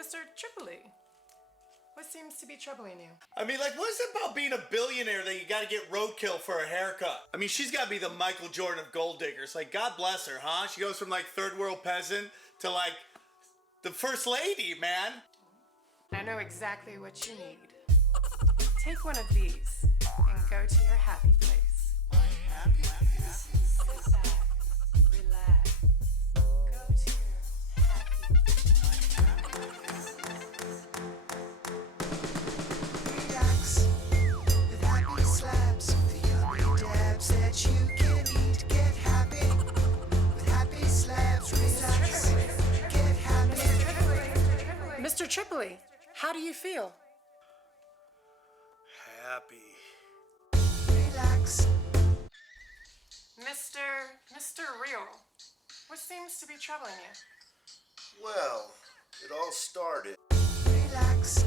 Mr. Tripoli, what seems to be troubling you? I mean, like, what is it about being a billionaire that you gotta get roadkill for a haircut? I mean, she's gotta be the Michael Jordan of gold diggers. Like, God bless her, huh? She goes from, like, third world peasant to, like, the first lady, man. I know exactly what you need. Take one of these and go to your happy place. My happy place? Sit back, relax. Go to your happy place. Relax with Happy Slabs, the yummy dabs that you can eat. Get happy with Happy Slabs. Relax, get happy. Mr. Tripoli, how do you feel? Happy. Relax. Mr. Real, what seems to be troubling you? Well, it all started. Relax.